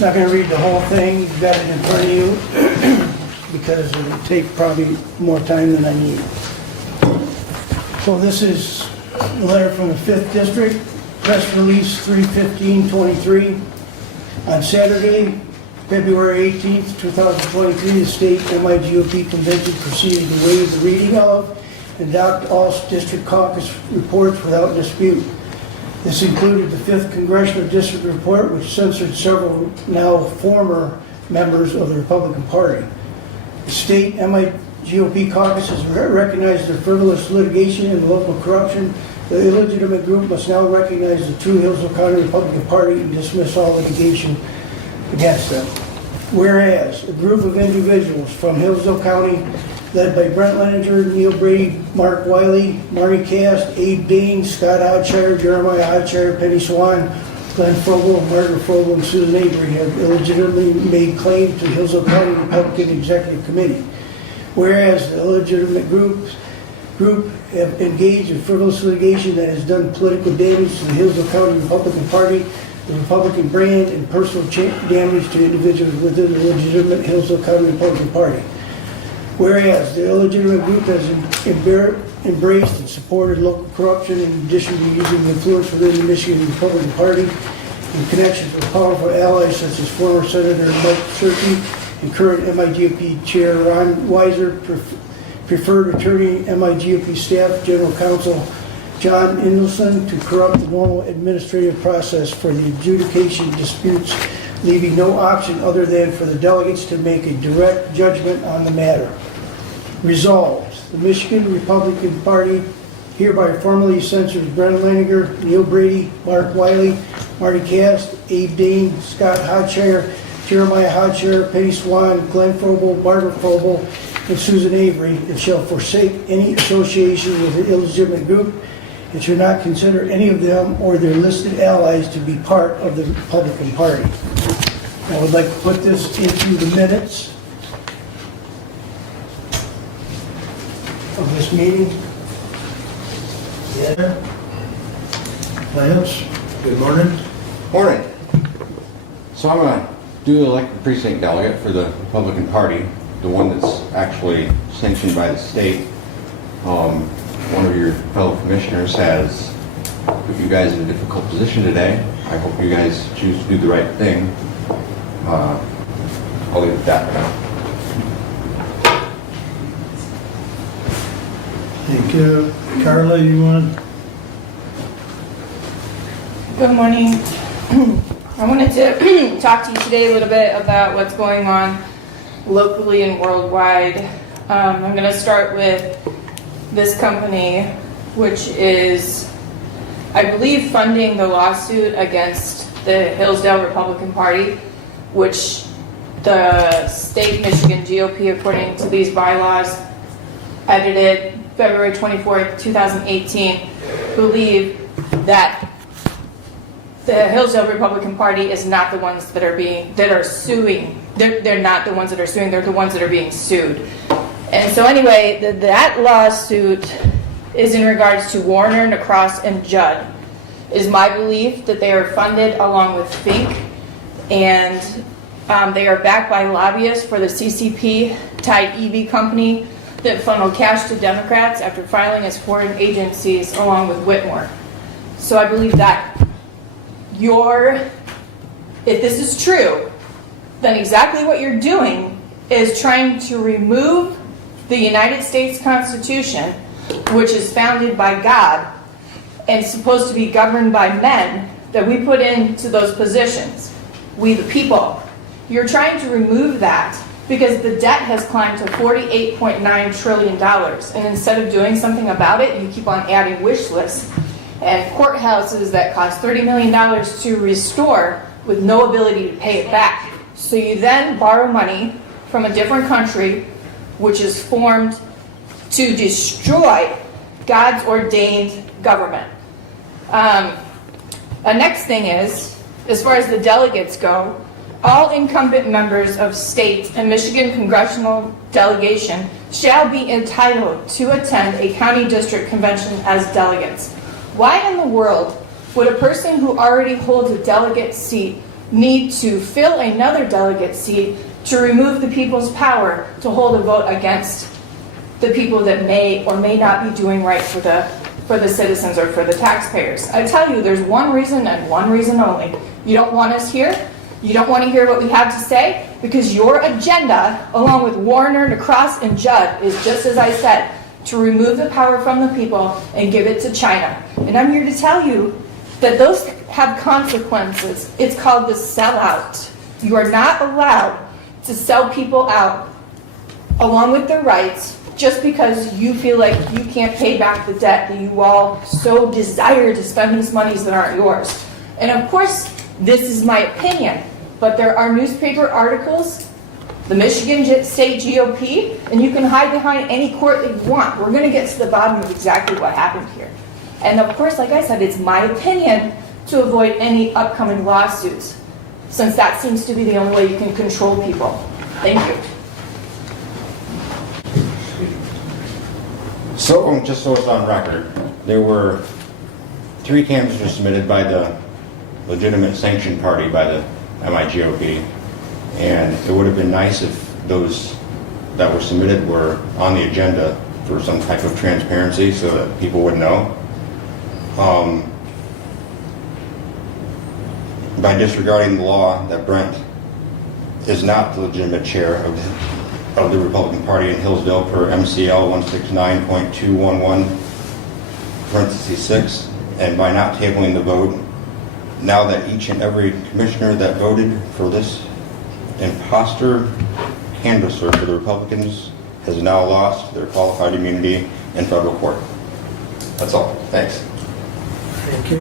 Not going to read the whole thing. You've got it in front of you because it will take probably more time than I need. So this is a letter from the 5th District, press release 3/15/23. On Saturday, February 18th, 2023, the state MIGOP convention proceeded to waive the reading of and adopt all district caucus reports without dispute. This included the 5th Congressional District Report, which censored several now former members of the Republican Party. The state MIGOP caucuses recognized their frivolous litigation and local corruption. The illegitimate group must now recognize the true Hillsdale County Republican Party and dismiss all litigation against them. Whereas a group of individuals from Hillsdale County, led by Brent Leninger, Neil Brady, Mark Wiley, Marty Cast, Abe Dean, Scott Hodshire, Jeremiah Hodshire, Penny Swan, Glenn Fogel, Margaret Fogel, and Susan Avery have illegitimately made claim to the Hillsdale County Republican Executive Committee. Whereas the illegitimate group have engaged in frivolous litigation that has done political damage to the Hillsdale County Republican Party, the Republican brand, and personal damage to individuals within the legitimate Hillsdale County Republican Party. Whereas the illegitimate group has embraced and supported local corruption in addition to using influence within the Michigan Republican Party in connection with powerful allies such as former Senator Mike Shirkey and current MIGOP Chair Ron Weiser, preferred attorney, MIGOP staff, General Counsel John Indelson, to corrupt the normal administrative process for the adjudication of disputes, leaving no option other than for the delegates to make a direct judgment on the matter. Resolved, the Michigan Republican Party hereby formally censors Brent Leninger, Neil Brady, Mark Wiley, Marty Cast, Abe Dean, Scott Hodshire, Jeremiah Hodshire, Penny Swan, Glenn Fogel, Margaret Fogel, and Susan Avery, and shall forsake any association with the illegitimate group, and shall not consider any of them or their listed allies to be part of the Republican Party. I would like to put this into the minutes of this meeting. Yeah. Lance? Good morning. Morning. So I'm going to do elect the precinct delegate for the Republican Party, the one that's actually sanctioned by the state. One of your fellow commissioners has put you guys in a difficult position today. I hope you guys choose to do the right thing. I'll leave it at that for now. Thank you. Karla, you want? Good morning. I wanted to talk to you today a little bit about what's going on locally and worldwide. I'm going to start with this company, which is, I believe, funding the lawsuit against the Hillsdale Republican Party, which the state Michigan GOP, according to these bylaws, edited February 24th, 2018, believe that the Hillsdale Republican Party is not the ones that are suing. They're not the ones that are suing, they're the ones that are being sued. And so anyway, that lawsuit is in regards to Warner, NaCross, and Judd. It is my belief that they are funded along with Fink, and they are backed by lobbyists for the CCP-tied EV company that funneled cash to Democrats after filing as foreign agencies along with Whitmore. So I believe that if this is true, then exactly what you're doing is trying to remove the United States Constitution, which is founded by God and supposed to be governed by men that we put into those positions, we the people. You're trying to remove that because the debt has climbed to $48.9 trillion. And instead of doing something about it, you keep on adding wish lists and courthouses that cost $30 million to restore with no ability to pay it back. So you then borrow money from a different country, which is formed to destroy God's ordained government. A next thing is, as far as the delegates go, all incumbent members of state and Michigan congressional delegation shall be entitled to attend a county district convention as delegates. Why in the world would a person who already holds a delegate seat need to fill another delegate seat to remove the people's power to hold a vote against the people that may or may not be doing right for the citizens or for the taxpayers? I tell you, there's one reason and one reason only. You don't want us here. You don't want to hear what we have to say because your agenda, along with Warner, NeCross, and Judd, is just as I said, to remove the power from the people and give it to China. And I'm here to tell you that those have consequences. It's called the sellout. You are not allowed to sell people out along with their rights just because you feel like you can't pay back the debt that you all so desire to spend these monies that aren't yours. And of course, this is my opinion, but there are newspaper articles, the Michigan State GOP, and you can hide behind any court that you want. We're going to get to the bottom of exactly what happened here. And of course, like I said, it's my opinion to avoid any upcoming lawsuits, since that seems to be the only way you can control people. Thank you. So, just so it's on record, there were 3 canvassers submitted by the legitimate sanctioned party, by the MIGOP, and it would have been nice if those that were submitted were on the agenda for some type of transparency so that people would know. By disregarding the law that Brent is not the legitimate chair of the Republican Party in Hillsdale per MCL 169.211 parentheses 6, and by not tabling the vote, now that each and every commissioner that voted for this imposter canvasser for the Republicans has now lost their qualified immunity in federal court. That's all. Thanks. Thank you.